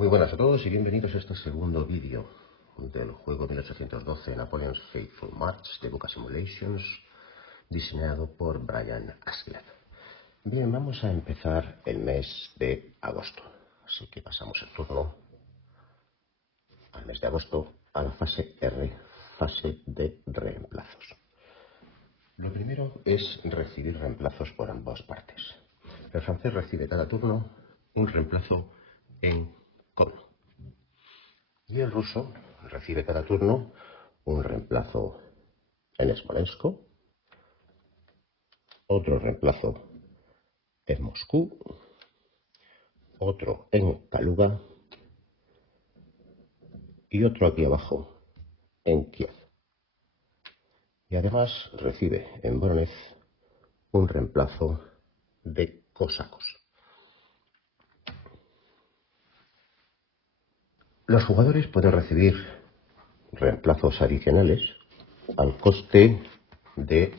Muy buenas a todos y bienvenidos a este segundo vídeo del juego 1812 Napoleon's Faithful March de Buka Simulations, diseñado por Brian Askeladd. Bien, vamos a empezar el mes de agosto, así que pasamos el turno al mes de agosto a la fase R, fase de reemplazos. Lo primero es recibir reemplazos por ambas partes. El francés recibe cada turno un reemplazo en con. Y el ruso recibe cada turno un reemplazo en Smolensk, otro reemplazo en Moscú, otro en Kaluga y otro aquí abajo en Kiev. Y además recibe en Voronezh un reemplazo de cosacos. Los jugadores pueden recibir reemplazos adicionales al coste de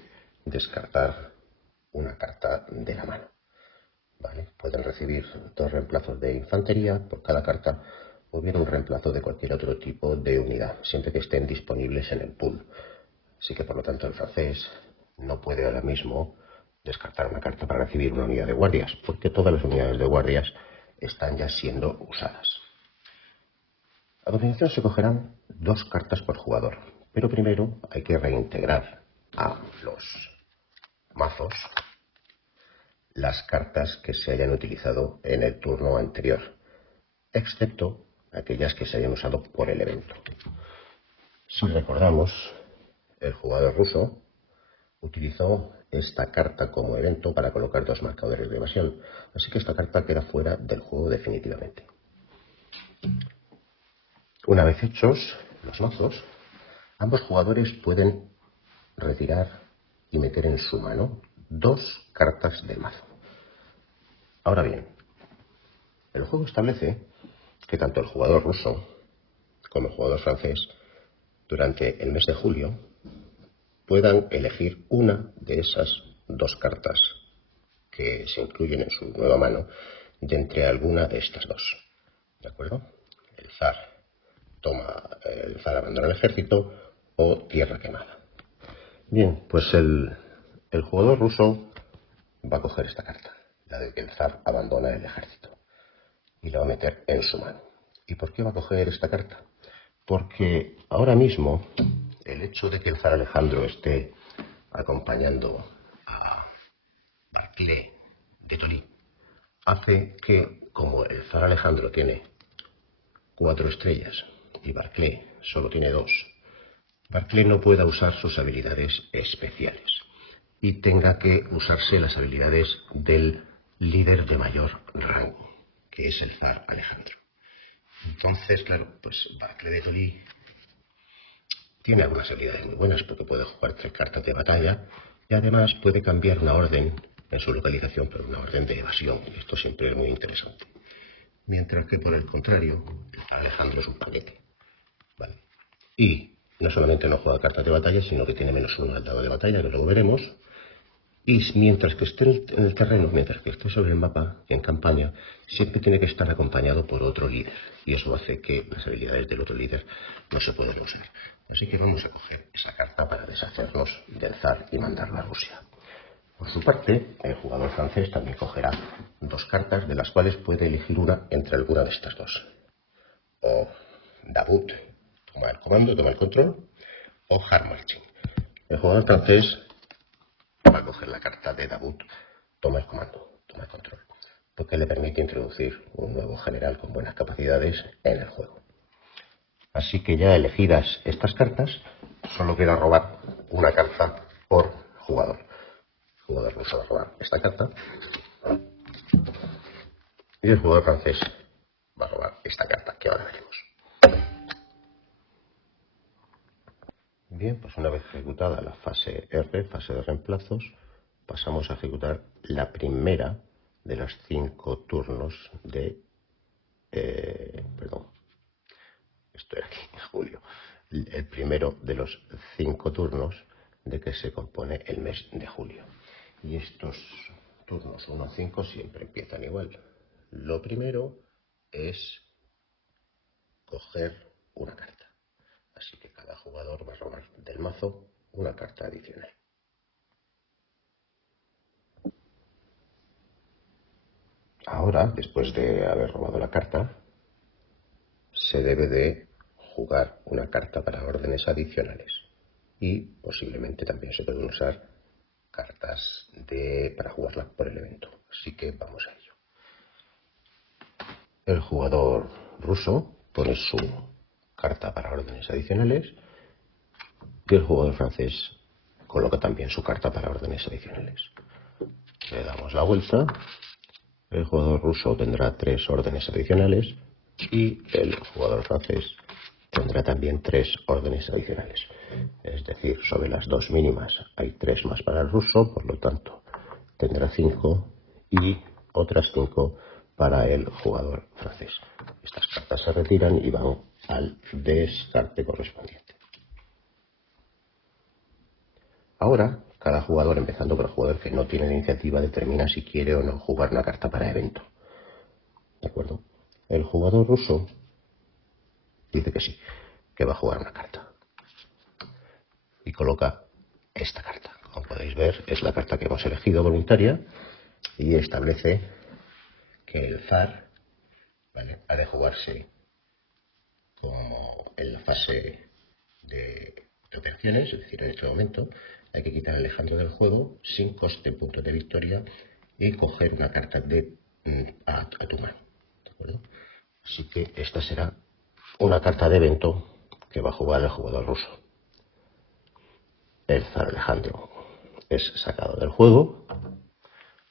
descartar una carta de la mano. ¿Vale? Pueden recibir 2 reemplazos de infantería por cada carta o bien un reemplazo de cualquier otro tipo de unidad, siempre que estén disponibles en el pool. Así que por lo tanto el francés no puede ahora mismo descartar una carta para recibir una unidad de guardias, porque todas las unidades de guardias están ya siendo usadas. A continuación se cogerán 2 cartas por jugador, pero primero hay que reintegrar a los mazos las cartas que se hayan utilizado en el turno anterior, excepto aquellas que se hayan usado por el evento. Si recordamos, el jugador ruso utilizó esta carta como evento para colocar 2 marcadores de evasión, así que esta carta queda fuera del juego definitivamente. Una vez hechos los mazos, ambos jugadores pueden retirar y meter en su mano 2 cartas del mazo. Ahora bien, el juego establece que tanto el jugador ruso como el jugador francés durante el mes de julio puedan elegir una de esas 2 cartas que se incluyen en su nueva mano de entre alguna de estas 2. ¿De acuerdo? El zar abandona el ejército o tierra quemada. Bien, pues el jugador ruso va a coger esta carta, la de que el zar abandona el ejército, y la va a meter en su mano. ¿Y por qué va a coger esta carta? Porque ahora mismo el hecho de que el zar Alejandro esté acompañando a Barclay de Tolly hace que, como el zar Alejandro tiene 4 estrellas y Barclay solo tiene 2, Barclay no pueda usar sus habilidades especiales y tenga que usarse las habilidades del líder de mayor rango, que es el zar Alejandro. Entonces, claro, pues Barclay de Tolly tiene algunas habilidades muy buenas porque puede jugar 3 cartas de batalla y además puede cambiar una orden en su localización por una orden de evasión. Y esto siempre es muy interesante. Mientras que por el contrario, el Alejandro es un paquete. ¿Vale? Y no solamente no juega cartas de batalla, sino que tiene -1 al dado de batalla, que luego veremos. Y mientras que esté en el terreno, mientras que esté sobre el mapa, en campaña, siempre tiene que estar acompañado por otro líder. Y eso hace que las habilidades del otro líder no se puedan usar. Así que vamos a coger esa carta para deshacernos del zar y mandarla a Rusia. Por su parte, el jugador francés también cogerá 2 cartas, de las cuales puede elegir una entre alguna de estas 2. O Davout, toma el comando, toma el control, o Hard Marching. El jugador francés va a coger la carta de Davout, toma el comando, toma el control, porque le permite introducir un nuevo general con buenas capacidades en el juego. Así que ya elegidas estas cartas, solo queda robar una carta por jugador. El jugador ruso va a robar esta carta y el jugador francés va a robar esta carta, que ahora veremos. Bien, pues una vez ejecutada la fase R, fase de reemplazos, pasamos a ejecutar la primera de los 5 turnos de... estoy aquí en julio. El primero de los 5 turnos de que se compone el mes de julio. Y estos turnos 1 a 5 siempre empiezan igual. Lo primero es coger una carta. Así que cada jugador va a robar del mazo una carta adicional. Ahora, después de haber robado la carta, se debe de jugar una carta para órdenes adicionales. Y posiblemente también se pueden usar cartas para jugarla por el evento. Así que vamos a ello. El jugador ruso pone su carta para órdenes adicionales y el jugador francés coloca también su carta para órdenes adicionales. Le damos la vuelta. El jugador ruso tendrá 3 órdenes adicionales y el jugador francés tendrá también 3 órdenes adicionales. Es decir, sobre las 2 mínimas hay 3 más para el ruso, por lo tanto tendrá 5 y otras 5 para el jugador francés. Estas cartas se retiran y van al descarte correspondiente. Ahora, cada jugador, empezando por el jugador que no tiene la iniciativa, determina si quiere o no jugar una carta para evento. ¿De acuerdo? El jugador ruso dice que sí, que va a jugar una carta. Y coloca esta carta. Como podéis ver, es la carta que hemos elegido voluntaria y establece que el zar, ¿vale?, ha de jugarse como en la fase de operaciones, es decir, en este momento hay que quitar a Alejandro del juego sin coste puntos de victoria y coger una carta a tu mano. ¿De acuerdo? Así que esta será una carta de evento que va a jugar el jugador ruso. El zar Alejandro es sacado del juego.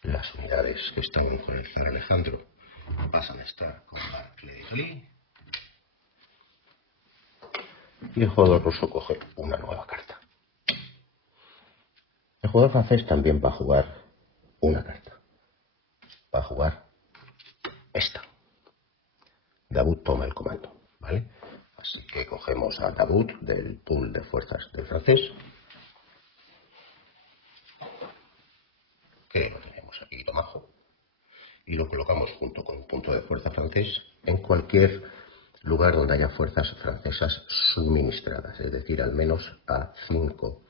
Las unidades que están con el zar Alejandro pasan a estar con la Clé. Y el jugador ruso coge una nueva carta. El jugador francés también va a jugar una carta. Va a jugar esta. Davout toma el comando, ¿vale? Así que cogemos a Davout del pool de fuerzas del francés, que lo tenemos aquí tomajo, y lo colocamos junto con un punto de fuerza francés en cualquier lugar donde haya fuerzas francesas suministradas, es decir, al menos a 5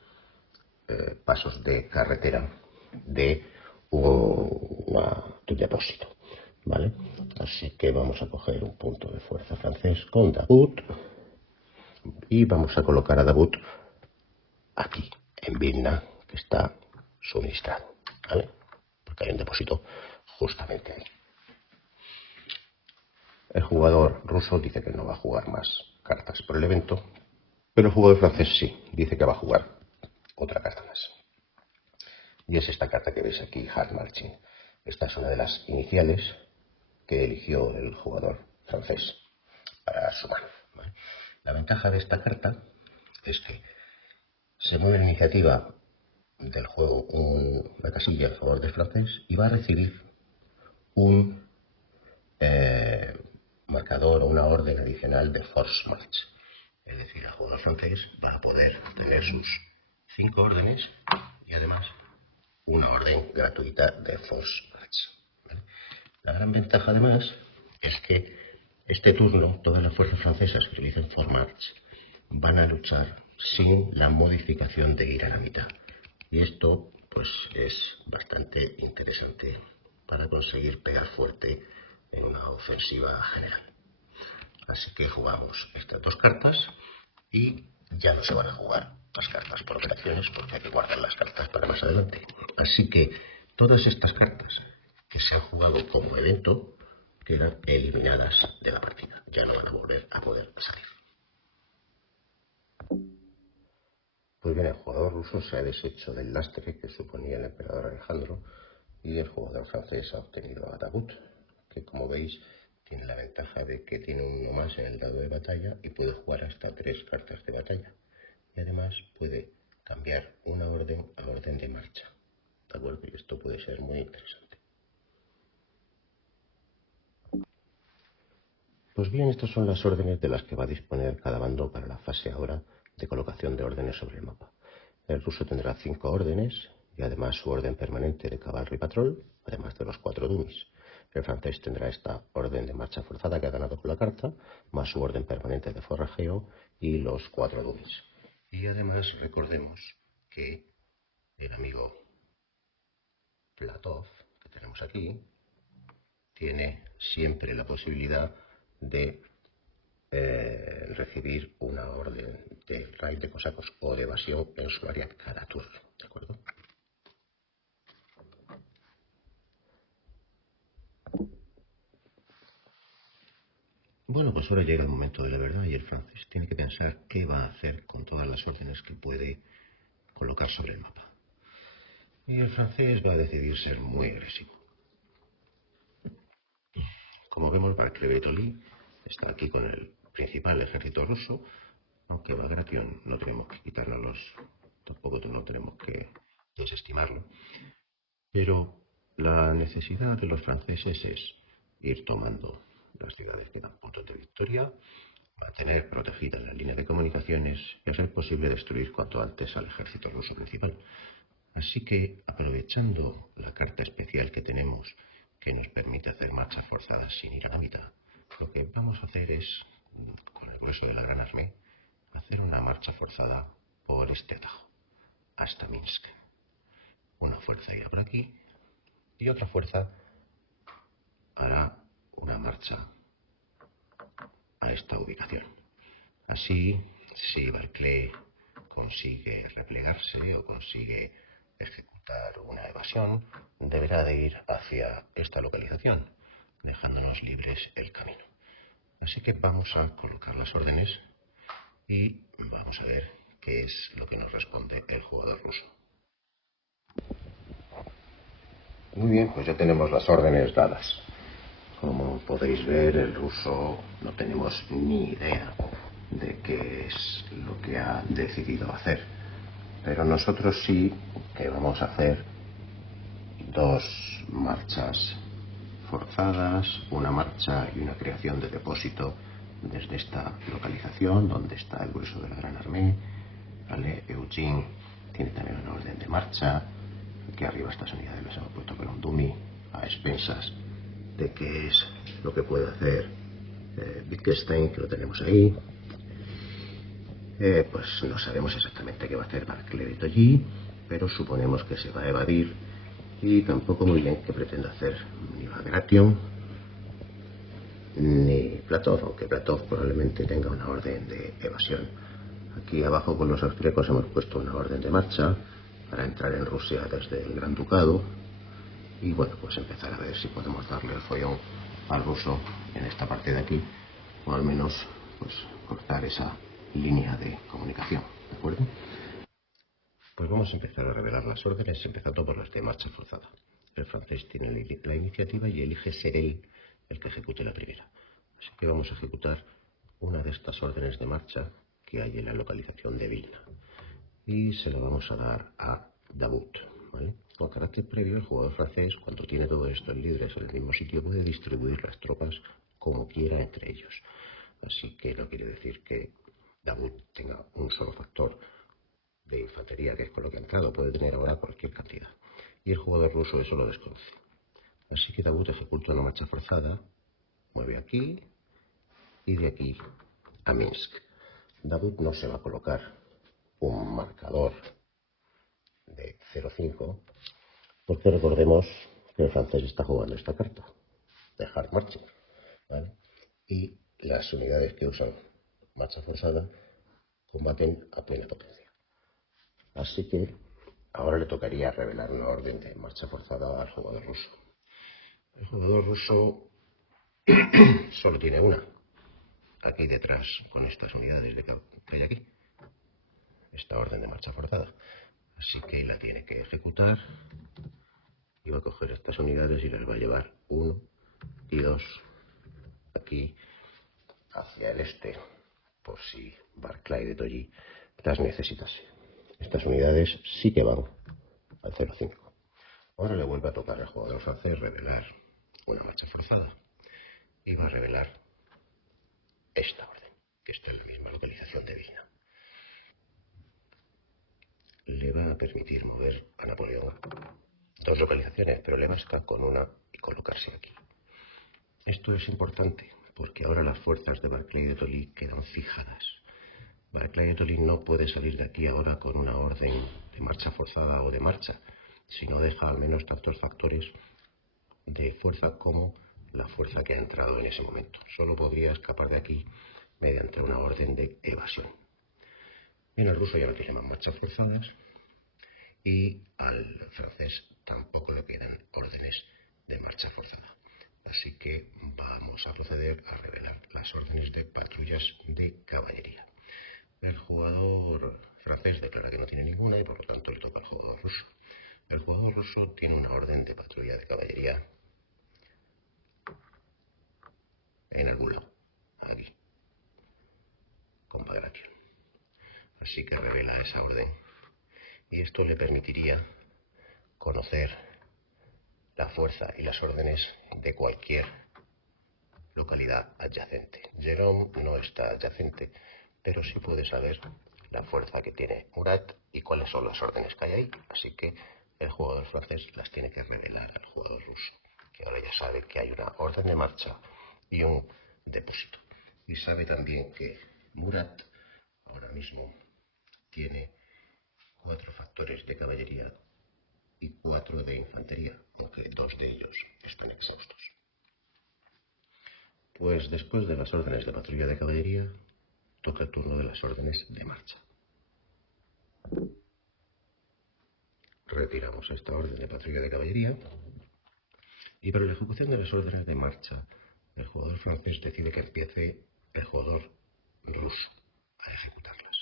pasos de carretera de un depósito, ¿vale? Así que vamos a coger un punto de fuerza francés con Davout y vamos a colocar a Davout aquí, en Vilna, que está suministrado, ¿vale? Porque hay un depósito justamente ahí. El jugador ruso dice que no va a jugar más cartas por el evento, pero el jugador francés sí, dice que va a jugar otra carta más. Y es esta carta que veis aquí, Hard Marching. Esta es una de las iniciales que eligió el jugador francés para su mano, ¿vale? La ventaja de esta carta es que se mueve la iniciativa del juego una casilla a favor del francés y va a recibir un marcador o una orden adicional de Force March. Es decir, el jugador francés va a poder tener sus 5 órdenes y además una orden gratuita de Force March, ¿vale? La gran ventaja además es que este turno todas las fuerzas francesas que utilicen Force March van a luchar sin la modificación de ir a la mitad. Y esto pues es bastante interesante para conseguir pegar fuerte en una ofensiva general. Así que jugamos estas 2 cartas y ya no se van a jugar las cartas por operaciones porque hay que guardar las cartas para más adelante. Así que todas estas cartas que se han jugado como evento quedan eliminadas de la partida. Ya no van a volver a poder salir. Pues bien, el jugador ruso se ha deshecho del lastre que suponía el emperador Alejandro y el jugador francés ha obtenido a Davout, que como veis tiene la ventaja de que tiene uno más en el dado de batalla y puede jugar hasta 3 cartas de batalla. Y además puede cambiar una orden a orden de marcha. ¿De acuerdo? Y esto puede ser muy interesante. Pues bien, estas son las órdenes de las que va a disponer cada bando para la fase ahora de colocación de órdenes sobre el mapa. El ruso tendrá 5 órdenes y además su orden permanente de Cavalry Patrol, además de los 4 dummies. El francés tendrá esta orden de marcha forzada que ha ganado con la carta, más su orden permanente de forrajeo y los 4 dudes. Y además recordemos que el amigo Platov, que tenemos aquí, tiene siempre la posibilidad de recibir una orden de raid de cosacos o de evasión en su área cada turno, ¿de acuerdo? Bueno, pues ahora llega el momento de la verdad y el francés tiene que pensar qué va a hacer con todas las órdenes que puede colocar sobre el mapa. Y el francés va a decidir ser muy agresivo. Como vemos, Barclay-de-Tolly está aquí con el principal ejército ruso, aunque Bagration no tenemos que quitárnoslos, tampoco no tenemos que desestimarlo. Pero la necesidad de los franceses es ir tomando las ciudades que dan puntos de victoria, mantener protegidas las líneas de comunicaciones y, a ser posible, destruir cuanto antes al ejército ruso principal. Así que, aprovechando la carta especial que tenemos, que nos permite hacer marchas forzadas sin ir a la mitad, lo que vamos a hacer es, con el grueso de la Gran Armée, hacer una marcha forzada por este atajo, hasta Minsk. Una fuerza irá por aquí y otra fuerza hará una marcha a esta ubicación. Así, si Barclay consigue replegarse o consigue ejecutar una evasión, deberá de ir hacia esta localización, dejándonos libres el camino. Así que vamos a colocar las órdenes y vamos a ver qué es lo que nos responde el jugador ruso. Muy bien, pues ya tenemos las órdenes dadas. Como podéis ver, el ruso no tenemos ni idea de qué es lo que ha decidido hacer. Pero nosotros sí que vamos a hacer 2 marchas forzadas, una marcha y una creación de depósito desde esta localización donde está el grueso de la Gran Armée. ¿Vale? Eugene tiene también una orden de marcha. Aquí arriba estas unidades les hemos puesto con un dummy a expensas de qué es lo que puede hacer Wittgenstein, que lo tenemos ahí. Pues no sabemos exactamente qué va a hacer Barclay-de-Tolly, pero suponemos que se va a evadir y tampoco muy bien qué pretende hacer ni Bagration ni Platov, aunque Platov probablemente tenga una orden de evasión. Aquí abajo con los austríacos hemos puesto una orden de marcha para entrar en Rusia desde el Gran Ducado y bueno, pues empezar a ver si podemos darle el follón al ruso en esta parte de aquí, o al menos pues cortar esa línea de comunicación, ¿de acuerdo? Pues vamos a empezar a revelar las órdenes, empezando por las de marcha forzada. El francés tiene la iniciativa y elige ser él el que ejecute la primera. Así que vamos a ejecutar una de estas órdenes de marcha que hay en la localización de Vilna. Y se lo vamos a dar a Davout, ¿vale? Con carácter previo, el jugador francés, cuando tiene todo esto en libres en el mismo sitio, puede distribuir las tropas como quiera entre ellos. Así que no quiere decir que Davout tenga un solo factor de infantería, que es con lo que ha entrado, puede tener ahora cualquier cantidad. Y el jugador ruso eso lo desconoce. Así que Davout ejecuta una marcha forzada, mueve aquí y de aquí a Minsk. Davout no se va a colocar un marcador de 0,5 porque recordemos que el francés está jugando esta carta de hard marching, ¿vale? Y las unidades que usan marcha forzada combaten a plena potencia. Así que ahora le tocaría revelar una orden de marcha forzada al jugador ruso. El jugador ruso solo tiene una, aquí detrás, con estas unidades que hay aquí, esta orden de marcha forzada. Así que la tiene que ejecutar y va a coger estas unidades y las va a llevar 1 y 2 aquí hacia el este, por si Barclay-de-Tolly las necesitase. Estas unidades sí que van al 0,5. Ahora le vuelve a tocar al jugador francés revelar una marcha forzada y va a revelar esta orden, que está en la misma localización de Vilna. Le va a permitir mover a Napoleón 2 localizaciones, pero le basta con una y colocarse aquí. Esto es importante porque ahora las fuerzas de Barclay de Tolly quedan fijadas. Barclay de Tolly no puede salir de aquí ahora con una orden de marcha forzada o de marcha, si no deja al menos tantos factores de fuerza como la fuerza que ha entrado en ese momento. Solo podría escapar de aquí mediante una orden de evasión. Bien, el ruso ya no tiene más marchas forzadas y al francés tampoco le quedan órdenes de marcha forzada. Así que vamos a proceder a revelar las órdenes de patrullas de caballería. El jugador francés declara que no tiene ninguna y por lo tanto le toca al jugador ruso. El jugador ruso tiene una orden de patrulla de caballería en algún lado, aquí, con Bagration. Así que revela esa orden y esto le permitiría conocer la fuerza y las órdenes de cualquier localidad adyacente. Jerome no está adyacente, pero sí puede saber la fuerza que tiene Murat y cuáles son las órdenes que hay ahí. Así que el jugador francés las tiene que revelar al jugador ruso, que ahora ya sabe que hay una orden de marcha y un depósito. Y sabe también que Murat ahora mismo tiene 4 factores de caballería y 4 de infantería, aunque 2 de ellos están exhaustos. Pues después de las órdenes de patrulla de caballería, toca el turno de las órdenes de marcha. Retiramos esta orden de patrulla de caballería y para la ejecución de las órdenes de marcha, el jugador francés decide que empiece el jugador ruso a ejecutarlas.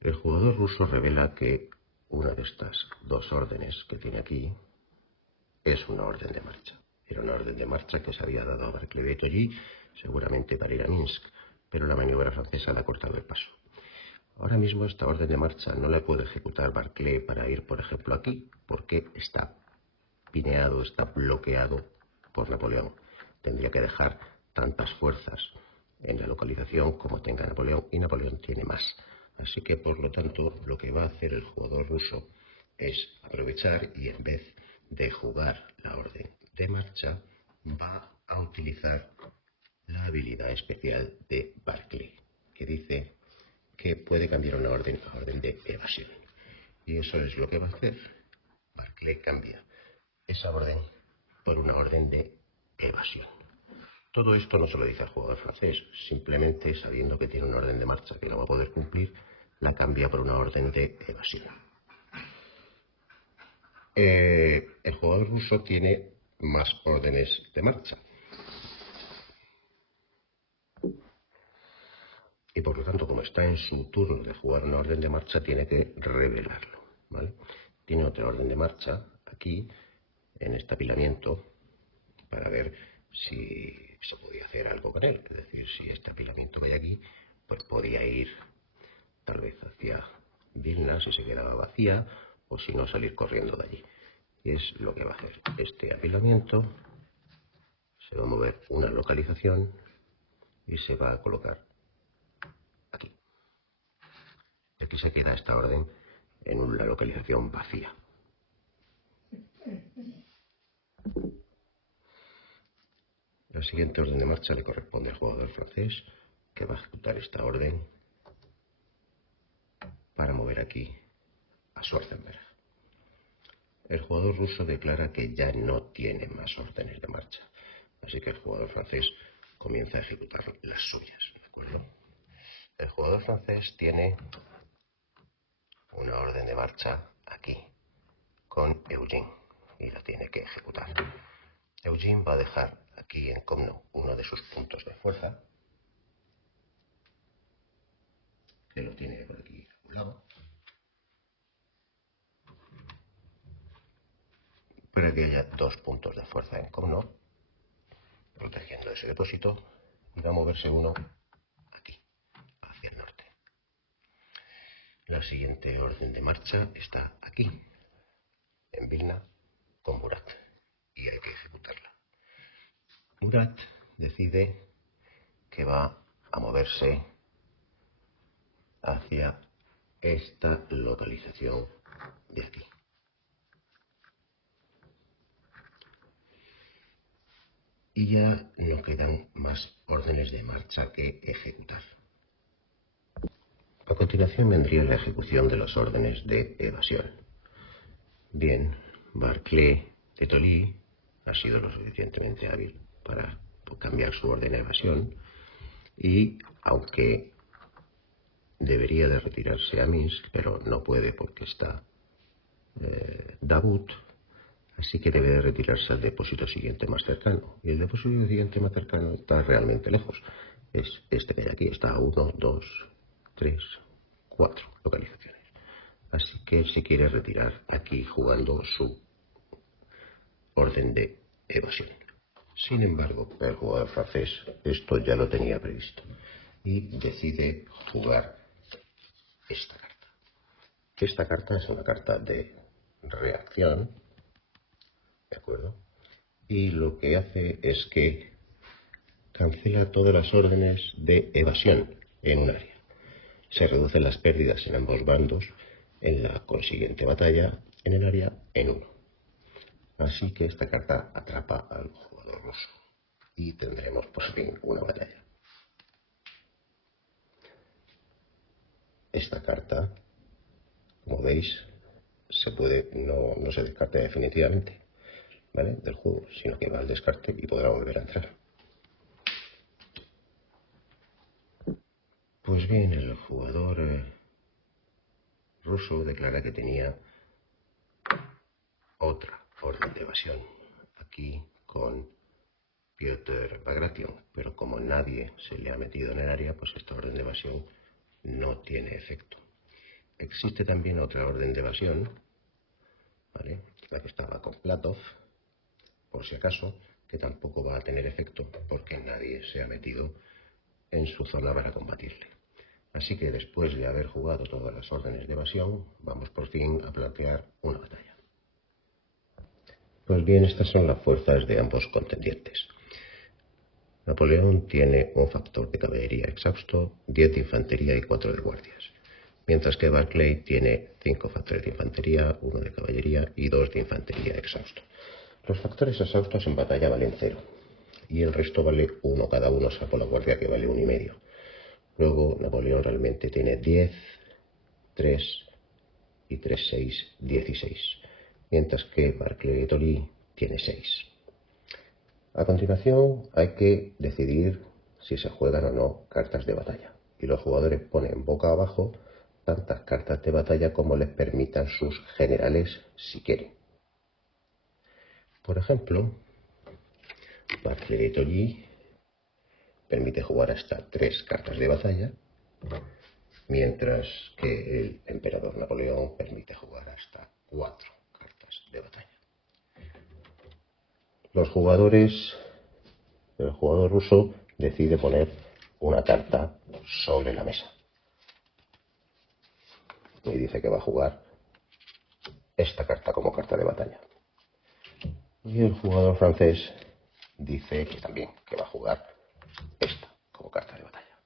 El jugador ruso revela que una de estas 2 órdenes que tiene aquí es una orden de marcha. Era una orden de marcha que se había dado a Barclay de Tolly, seguramente para ir a Minsk, pero la maniobra francesa le ha cortado el paso. Ahora mismo esta orden de marcha no la puede ejecutar Barclay para ir, por ejemplo, aquí, porque está pineado, está bloqueado por Napoleón. Tendría que dejar tantas fuerzas en la localización como tenga Napoleón, y Napoleón tiene más. Así que, por lo tanto, lo que va a hacer el jugador ruso es aprovechar y en vez de jugar la orden de marcha, va a utilizar la habilidad especial de Barclay, que dice que puede cambiar una orden a orden de evasión. Y eso es lo que va a hacer. Barclay cambia esa orden por una orden de evasión. Todo esto no se lo dice al jugador francés, simplemente sabiendo que tiene una orden de marcha que la va a poder cumplir, la cambia por una orden de evasión. El jugador ruso tiene más órdenes de marcha. Y por lo tanto, como está en su turno de jugar una orden de marcha, tiene que revelarlo, ¿vale? Tiene otra orden de marcha aquí, en este apilamiento, para ver si se podía hacer algo con él. Es decir, si este apilamiento que hay aquí, pues podía ir tal vez hacia Vilna si se quedaba vacía, o si no, salir corriendo de allí. Y es lo que va a hacer. Este apilamiento se va a mover una localización y se va a colocar aquí. Y aquí se queda esta orden en una localización vacía. La siguiente orden de marcha le corresponde al jugador francés, que va a ejecutar esta orden para mover aquí a Schwarzenberg. El jugador ruso declara que ya no tiene más órdenes de marcha, así que el jugador francés comienza a ejecutar las suyas, ¿de acuerdo? El jugador francés tiene una orden de marcha aquí, con Eugene, y la tiene que ejecutar. Eugene va a dejar aquí en Comno uno de sus puntos de fuerza, que lo tiene por aquí a un lado, para que haya 2 puntos de fuerza en Comno, protegiendo ese depósito, y va a moverse uno aquí, hacia el norte. La siguiente orden de marcha está aquí, en Vilna, con Murat, y hay que ejecutarla. Murat decide que va a moverse hacia esta localización de aquí. Y ya no quedan más órdenes de marcha que ejecutar. A continuación vendría la ejecución de las órdenes de evasión. Bien, Barclay de Tolly ha sido lo suficientemente hábil para cambiar su orden de evasión y, aunque debería de retirarse a Minsk, pero no puede porque está Davut, así que debe de retirarse al depósito siguiente más cercano. Y el depósito siguiente más cercano está realmente lejos. Es este de aquí, está a 1, 2, 3, 4 localizaciones. Así que se quiere retirar aquí jugando su orden de evasión. Sin embargo, el jugador francés esto ya lo tenía previsto y decide jugar esta carta. Esta carta es una carta de reacción, ¿de acuerdo? Y lo que hace es que cancela todas las órdenes de evasión en un área. Se reducen las pérdidas en ambos bandos en la consiguiente batalla en el área en 1. Así que esta carta atrapa al jugador ruso y tendremos por fin una batalla. Esta carta, como veis, no se descarta definitivamente, ¿vale?, del juego, sino que va al descarte y podrá volver a entrar. Pues bien, el jugador ruso declara que tenía otra orden de evasión aquí con Piotr Bagration, pero como nadie se le ha metido en el área, pues esta orden de evasión no tiene efecto. Existe también otra orden de evasión, ¿vale?, la que estaba con Platov, por si acaso, que tampoco va a tener efecto porque nadie se ha metido en su zona para combatirle. Así que después de haber jugado todas las órdenes de evasión, vamos por fin a plantear una batalla. Pues bien, estas son las fuerzas de ambos contendientes. Napoleón tiene un factor de caballería exhausto, 10 de infantería y 4 de guardias, mientras que Barclay tiene 5 factores de infantería, 1 de caballería y 2 de infantería exhausto. Los factores exhaustos en batalla valen 0, y el resto vale 1 cada uno, salvo la guardia que vale 1,5. Luego Napoleón realmente tiene 10, 3 y 3, 6, 16, mientras que Barclay de Tolly tiene 6. A continuación hay que decidir si se juegan o no cartas de batalla, y los jugadores ponen boca abajo tantas cartas de batalla como les permitan sus generales si quieren. Por ejemplo, Barclay de Tolly permite jugar hasta 3 cartas de batalla, mientras que el emperador Napoleón permite jugar hasta 4 cartas de batalla. El jugador ruso decide poner una carta sobre la mesa y dice que va a jugar esta carta como carta de batalla. Y el jugador francés dice que también que va a jugar esta como carta de batalla.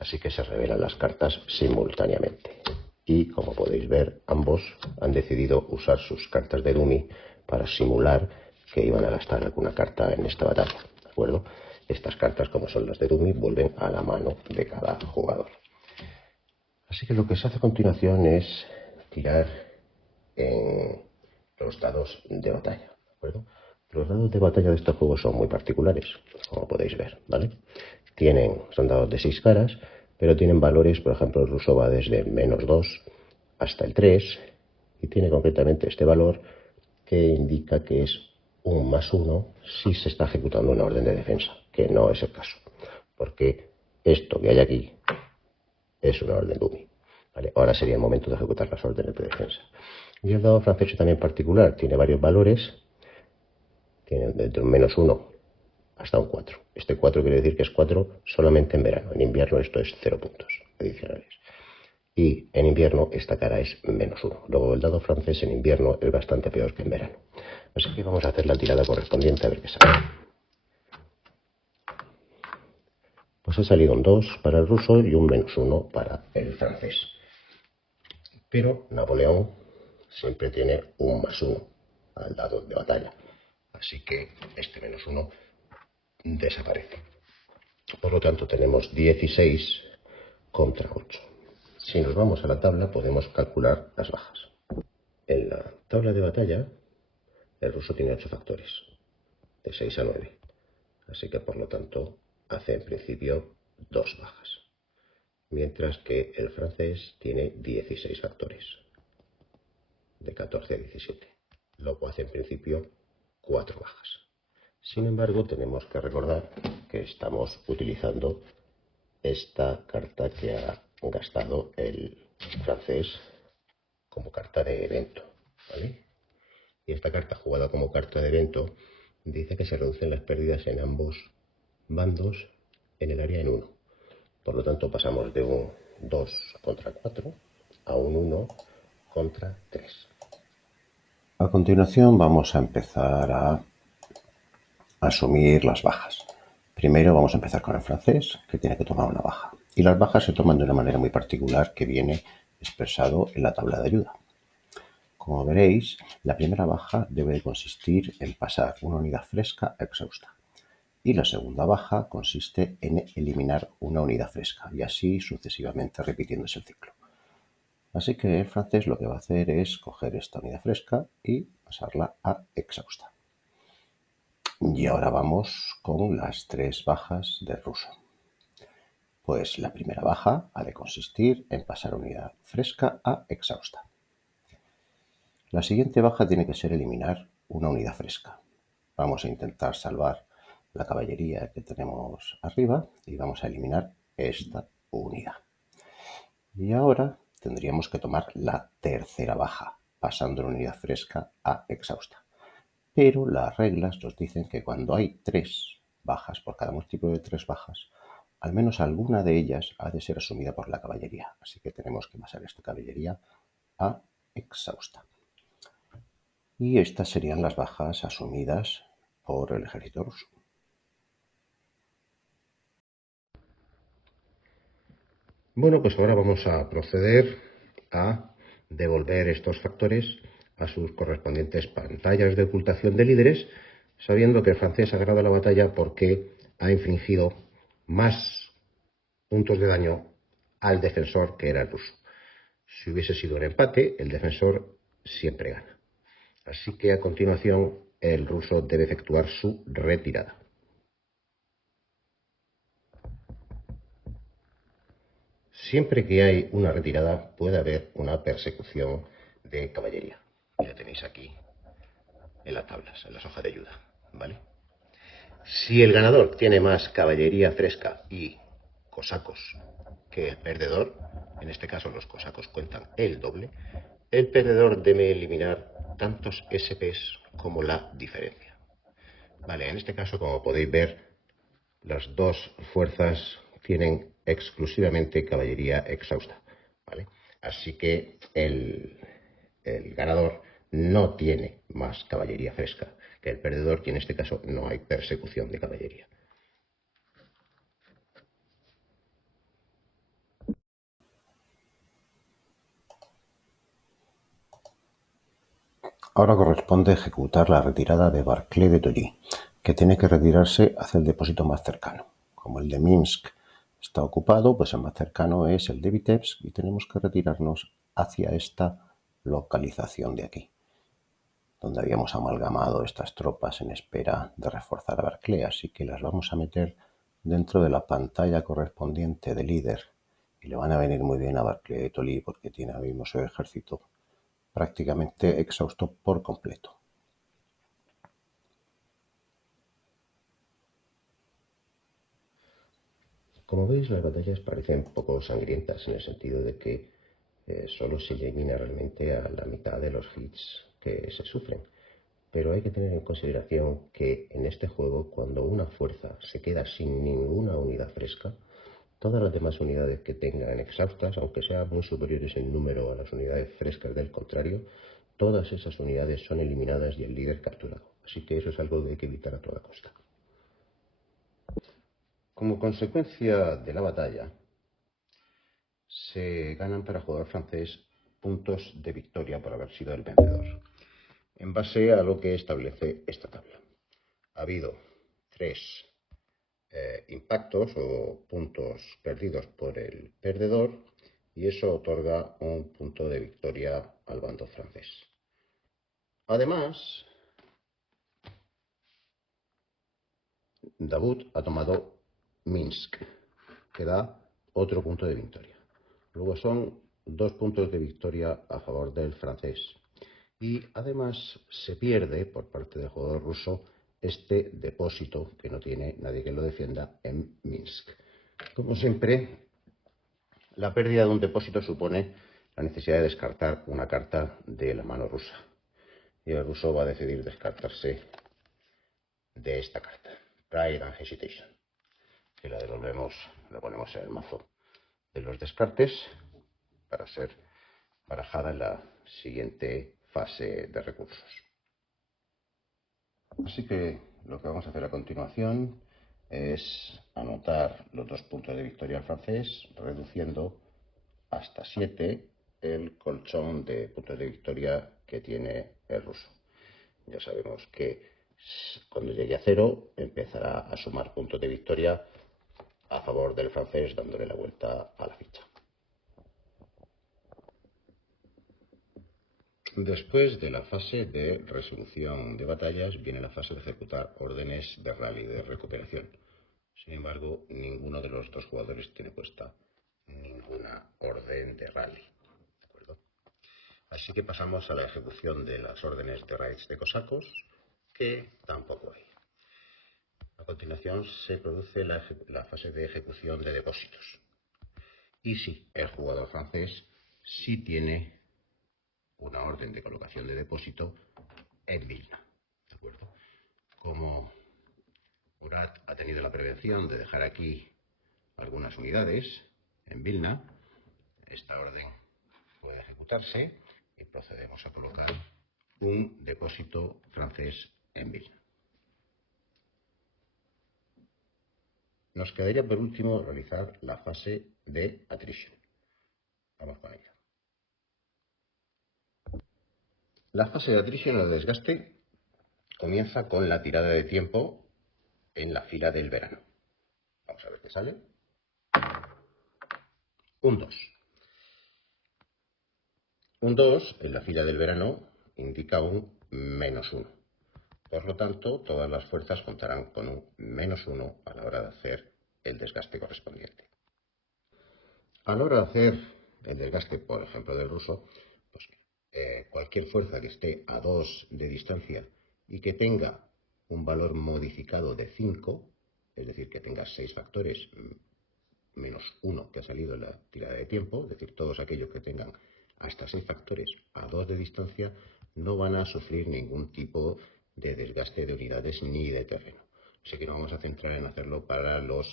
Así que se revelan las cartas simultáneamente. Y como podéis ver, ambos han decidido usar sus cartas de dummy para simular que iban a gastar alguna carta en esta batalla, ¿de acuerdo? Estas cartas, como son las de dummy, vuelven a la mano de cada jugador. Así que lo que se hace a continuación es tirar en los dados de batalla, ¿de acuerdo? Los dados de batalla de este juego son muy particulares, como podéis ver, ¿vale? Son dados de 6 caras, pero tienen valores, por ejemplo, el ruso va desde -2 hasta el 3, y tiene concretamente este valor que indica que es un +1 si se está ejecutando una orden de defensa, que no es el caso, porque esto que hay aquí es una orden dummy, ¿vale? Ahora sería el momento de ejecutar las órdenes de defensa. Y el dado francés también particular, tiene varios valores, tiene desde un -1 hasta un 4. Este 4 quiere decir que es 4 solamente en verano. En invierno esto es 0 puntos adicionales. Y en invierno esta cara es -1. Luego el dado francés en invierno es bastante peor que en verano. Así que vamos a hacer la tirada correspondiente a ver qué sale. Pues ha salido un 2 para el ruso y un -1 para el francés. Pero Napoleón siempre tiene un +1 al dado de batalla. Así que este -1 desaparece. Por lo tanto, tenemos 16 contra 8. Si nos vamos a la tabla, podemos calcular las bajas. En la tabla de batalla, el ruso tiene 8 factores, de 6 a 9. Así que, por lo tanto, hace en principio 2 bajas. Mientras que el francés tiene 16 factores, de 14 a 17. Lo cual hace en principio 4 bajas. Sin embargo, tenemos que recordar que estamos utilizando esta carta que ha gastado el francés como carta de evento, ¿vale? Y esta carta jugada como carta de evento dice que se reducen las pérdidas en ambos bandos en el área en 1. Por lo tanto, pasamos de un 2 contra 4 a un 1 contra 3. A continuación vamos a empezar a asumir las bajas. Primero vamos a empezar con el francés, que tiene que tomar una baja. Y las bajas se toman de una manera muy particular que viene expresado en la tabla de ayuda. Como veréis, la primera baja debe consistir en pasar una unidad fresca a exhausta. Y la segunda baja consiste en eliminar una unidad fresca, y así sucesivamente repitiéndose el ciclo. Así que el francés lo que va a hacer es coger esta unidad fresca y pasarla a exhausta. Y ahora vamos con las 3 bajas del ruso. Pues la primera baja ha de consistir en pasar unidad fresca a exhausta. La siguiente baja tiene que ser eliminar una unidad fresca. Vamos a intentar salvar la caballería que tenemos arriba y vamos a eliminar esta unidad. Y ahora tendríamos que tomar la tercera baja, pasando la unidad fresca a exhausta. Pero las reglas nos dicen que cuando hay 3 bajas, por cada múltiplo de 3 bajas, al menos alguna de ellas ha de ser asumida por la caballería. Así que tenemos que pasar esta caballería a exhausta. Y estas serían las bajas asumidas por el ejército ruso. Bueno, pues ahora vamos a proceder a devolver estos factores a sus correspondientes pantallas de ocultación de líderes, sabiendo que el francés ha ganado la batalla porque ha infligido más puntos de daño al defensor que era el ruso. Si hubiese sido un empate, el defensor siempre gana. Así que a continuación el ruso debe efectuar su retirada. Siempre que hay una retirada puede haber una persecución de caballería. Ya tenéis aquí en las tablas, en las hojas de ayuda, ¿vale? Si el ganador tiene más caballería fresca y cosacos que el perdedor, en este caso los cosacos cuentan el doble, el perdedor debe eliminar tantos SPs como la diferencia. Vale, en este caso, como podéis ver, las dos fuerzas tienen exclusivamente caballería exhausta, ¿vale? Así que el ganador no tiene más caballería fresca que el perdedor, y en este caso no hay persecución de caballería. Ahora corresponde ejecutar la retirada de Barclay de Tolly, que tiene que retirarse hacia el depósito más cercano. Como el de Minsk está ocupado, pues el más cercano es el de Vitebsk y tenemos que retirarnos hacia esta localización de aquí, donde habíamos amalgamado estas tropas en espera de reforzar a Barclay, así que las vamos a meter dentro de la pantalla correspondiente de líder y le van a venir muy bien a Barclay de Tolly porque tiene ahora mismo su ejército prácticamente exhausto por completo. Como veis, las batallas parecen un poco sangrientas en el sentido de que solo se elimina realmente a la mitad de los hits que se sufren. Pero hay que tener en consideración que en este juego, cuando una fuerza se queda sin ninguna unidad fresca, todas las demás unidades que tengan exhaustas, aunque sean muy superiores en número a las unidades frescas del contrario, todas esas unidades son eliminadas y el líder capturado. Así que eso es algo que hay que evitar a toda costa. Como consecuencia de la batalla, se ganan para el jugador francés puntos de victoria por haber sido el vencedor, en base a lo que establece esta tabla. Ha habido 3 impactos o puntos perdidos por el perdedor, y eso otorga un punto de victoria al bando francés. Además, Davout ha tomado Minsk, que da otro punto de victoria. Luego son 2 puntos de victoria a favor del francés. Y además se pierde por parte del jugador ruso este depósito, que no tiene nadie que lo defienda, en Minsk. Como siempre, la pérdida de un depósito supone la necesidad de descartar una carta de la mano rusa. Y el ruso va a decidir descartarse de esta carta, Pride and Hesitation, que la devolvemos, la ponemos en el mazo de los descartes para ser barajada en la siguiente fase de recursos. Así que lo que vamos a hacer a continuación es anotar los 2 puntos de victoria al francés, reduciendo hasta 7 el colchón de puntos de victoria que tiene el ruso. Ya sabemos que cuando llegue a 0 empezará a sumar puntos de victoria a favor del francés, dándole la vuelta a la ficha. Después de la fase de resolución de batallas viene la fase de ejecutar órdenes de rally de recuperación. Sin embargo, ninguno de los 2 jugadores tiene puesta ninguna orden de rally. ¿De acuerdo? Así que pasamos a la ejecución de las órdenes de raids de cosacos, que tampoco hay. A continuación se produce la fase de ejecución de depósitos. Y sí, el jugador francés sí tiene una orden de colocación de depósito en Vilna. ¿De acuerdo? Como Murat ha tenido la prevención de dejar aquí algunas unidades en Vilna, esta orden puede ejecutarse y procedemos a colocar un depósito francés en Vilna. Nos quedaría por último realizar la fase de attrition. Vamos con ella. La fase de attrition o de desgaste comienza con la tirada de tiempo en la fila del verano. Vamos a ver qué sale. Un 2. Un 2 en la fila del verano indica un -1. Por lo tanto, todas las fuerzas contarán con un -1 a la hora de hacer el desgaste correspondiente. A la hora de hacer el desgaste, por ejemplo, del ruso, pues cualquier fuerza que esté a 2 de distancia y que tenga un valor modificado de 5, es decir, que tenga 6 factores menos 1 que ha salido en la tirada de tiempo, es decir, todos aquellos que tengan hasta 6 factores a 2 de distancia, no van a sufrir ningún tipo de desgaste de unidades ni de terreno. Así que nos vamos a centrar en hacerlo para los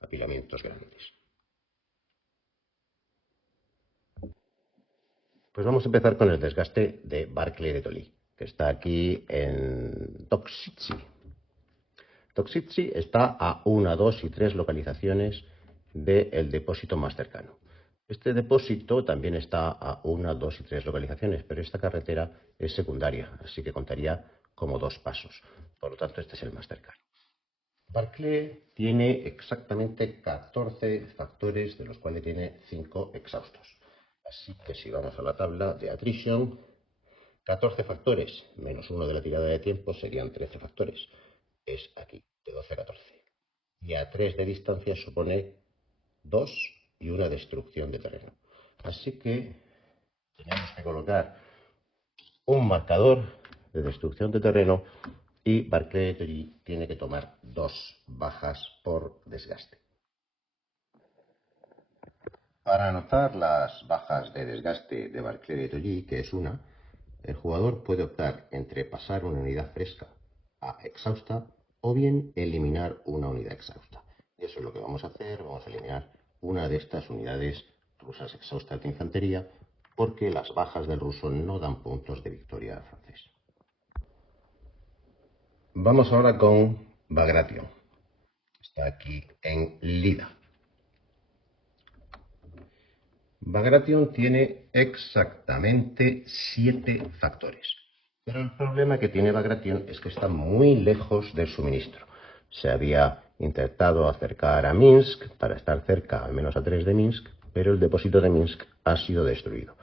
apilamientos grandes. Pues vamos a empezar con el desgaste de Barclay de Tolly, que está aquí en Toksitsi. Toksitsi está a 1, 2 y 3 localizaciones del depósito más cercano. Este depósito también está a 1, 2 y 3 localizaciones, pero esta carretera es secundaria, así que contaría como 2 pasos. Por lo tanto, este es el más cercano. Barclay tiene exactamente 14 factores, de los cuales tiene 5 exhaustos. Así que si vamos a la tabla de attrition, 14 factores menos 1 de la tirada de tiempo serían 13 factores. Es aquí, de 12 a 14. Y a 3 de distancia supone 2 y una destrucción de terreno. Así que tenemos que colocar un marcador de destrucción de terreno y Barclay tiene que tomar 2 bajas por desgaste. Para anotar las bajas de desgaste de Barclay de Tolly, que es una, el jugador puede optar entre pasar una unidad fresca a exhausta o bien eliminar una unidad exhausta. Y eso es lo que vamos a hacer, vamos a eliminar una de estas unidades rusas exhaustas de infantería porque las bajas del ruso no dan puntos de victoria al francés. Vamos ahora con Bagration. Está aquí en Lida. Bagration tiene exactamente 7 factores. Pero el problema que tiene Bagration es que está muy lejos del suministro. Se había intentado acercar a Minsk para estar cerca al menos a 3 de Minsk, pero el depósito de Minsk ha sido destruido.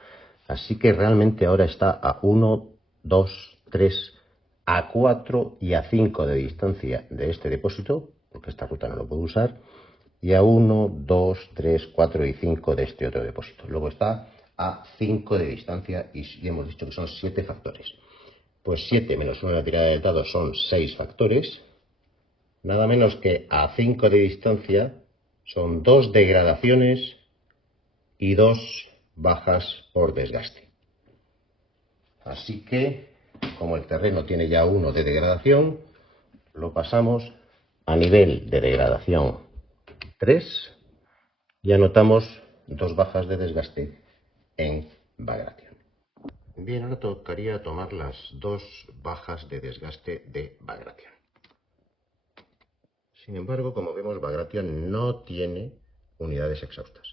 Así que realmente ahora está a 1, 2, 3, a 4 y a 5 de distancia de este depósito, porque esta ruta no lo puedo usar, y a 1, 2, 3, 4 y 5 de este otro depósito. Luego está a 5 de distancia y hemos dicho que son 7 factores. Pues 7 menos 1 de la tirada de dados son 6 factores. Nada menos que a 5 de distancia son 2 degradaciones y 2 bajas por desgaste. Así que, como el terreno tiene ya 1 de degradación, lo pasamos a nivel de degradación 3 y anotamos 2 bajas de desgaste en Bagration. Bien, ahora tocaría tomar las 2 bajas de desgaste de Bagration. Sin embargo, como vemos, Bagration no tiene unidades exhaustas,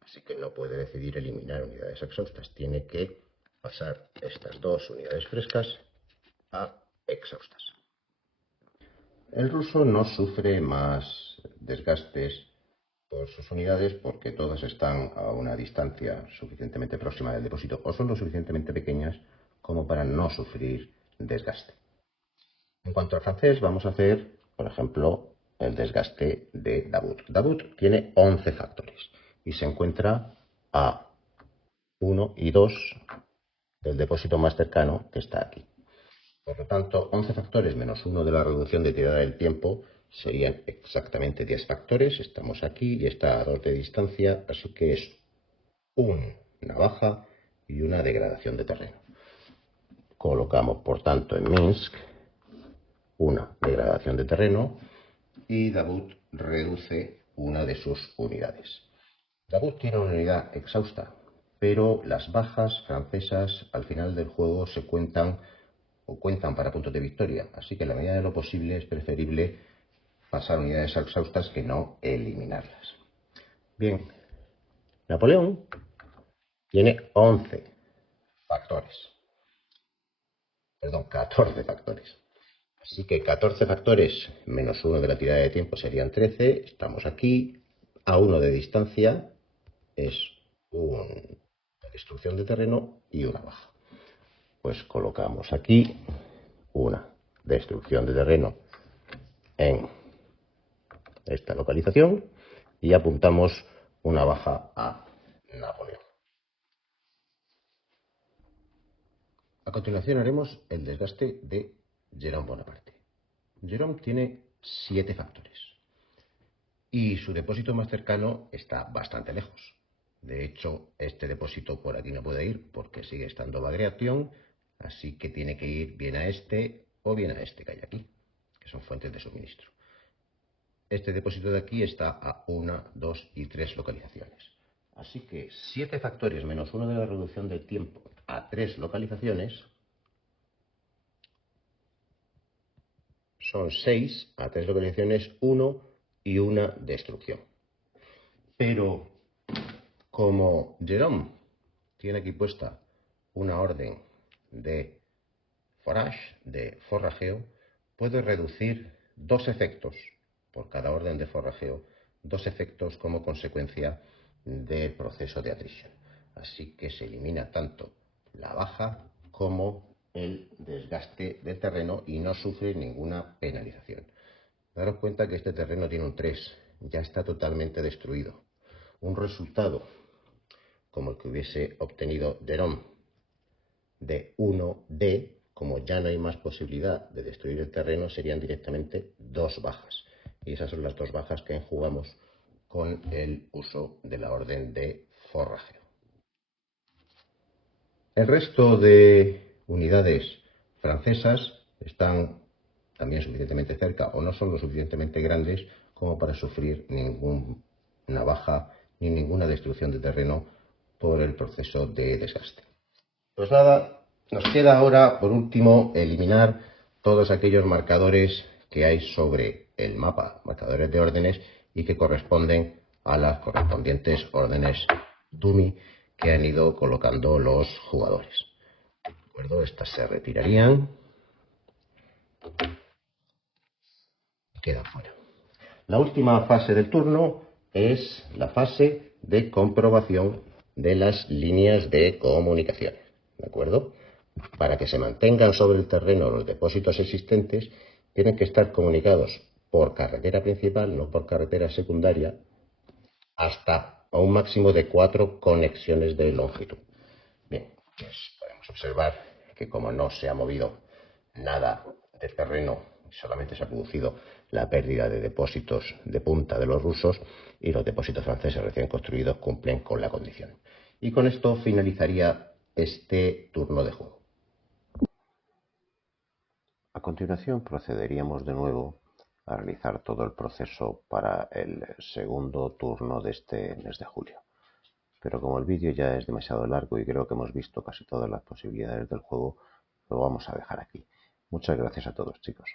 así que no puede decidir eliminar unidades exhaustas. Tiene que pasar estas 2 unidades frescas a exhaustas. El ruso no sufre más desgastes por sus unidades porque todas están a una distancia suficientemente próxima del depósito o son lo suficientemente pequeñas como para no sufrir desgaste. En cuanto al francés, vamos a hacer, por ejemplo, el desgaste de Davout. Davout tiene 11 factores y se encuentra a 1 y 2 del depósito más cercano, que está aquí. Por lo tanto, 11 factores menos 1 de la reducción de tirada del tiempo serían exactamente 10 factores. Estamos aquí y está a 2 de distancia, así que es una baja y una degradación de terreno. Colocamos, por tanto, en Minsk una degradación de terreno y Davout reduce una de sus unidades. Davout tiene una unidad exhausta, pero las bajas francesas al final del juego se cuentan para puntos de victoria, así que en la medida de lo posible es preferible pasar unidades exhaustas que no eliminarlas. Bien, Napoleón tiene 11 factores, perdón, 14 factores. Así que 14 factores menos 1 de la tirada de tiempo serían 13. Estamos aquí a 1 de distancia. Es una destrucción de terreno y una baja. Pues colocamos aquí una destrucción de terreno en esta localización y apuntamos una baja a Napoleón. A continuación haremos el desgaste de Jérôme Bonaparte. Jérôme tiene 7 factores y su depósito más cercano está bastante lejos. De hecho, este depósito por aquí no puede ir porque sigue estando Bagration, así que tiene que ir bien a este o bien a este que hay aquí, que son fuentes de suministro. Este depósito de aquí está a 1, 2 y 3 localizaciones. Así que 7 factores menos 1 de la reducción del tiempo a 3 localizaciones son 6 a 3 localizaciones, 1 y una destrucción. Pero como Jérôme tiene aquí puesta una orden de forage, de forrajeo, puedo reducir 2 efectos por cada orden de forrajeo, 2 efectos como consecuencia del proceso de atrición. Así que se elimina tanto la baja como el desgaste del terreno y no sufre ninguna penalización. Daros cuenta que este terreno tiene un 3, ya está totalmente destruido. Un resultado como el que hubiese obtenido Jérôme de 1D, como ya no hay más posibilidad de destruir el terreno, serían directamente 2 bajas. Y esas son las 2 bajas que enjugamos con el uso de la orden de forrajeo. El resto de unidades francesas están también suficientemente cerca o no son lo suficientemente grandes como para sufrir ninguna baja ni ninguna destrucción de terreno por el proceso de desgaste. Pues nada, nos queda ahora por último eliminar todos aquellos marcadores que hay sobre el mapa, marcadores de órdenes y que corresponden a las correspondientes órdenes dummy que han ido colocando los jugadores. ¿De acuerdo? Estas se retirarían y quedan fuera. La última fase del turno es la fase de comprobación de las líneas de comunicación, ¿de acuerdo? Para que se mantengan sobre el terreno los depósitos existentes, tienen que estar comunicados por carretera principal, no por carretera secundaria, hasta un máximo de 4 conexiones de longitud. Bien, pues podemos observar que como no se ha movido nada de terreno, solamente se ha producido la pérdida de depósitos de punta de los rusos, y los depósitos franceses recién construidos cumplen con la condición. Y con esto finalizaría este turno de juego. A continuación procederíamos de nuevo a realizar todo el proceso para el segundo turno de este mes de julio. Pero como el vídeo ya es demasiado largo y creo que hemos visto casi todas las posibilidades del juego, lo vamos a dejar aquí. Muchas gracias a todos, chicos.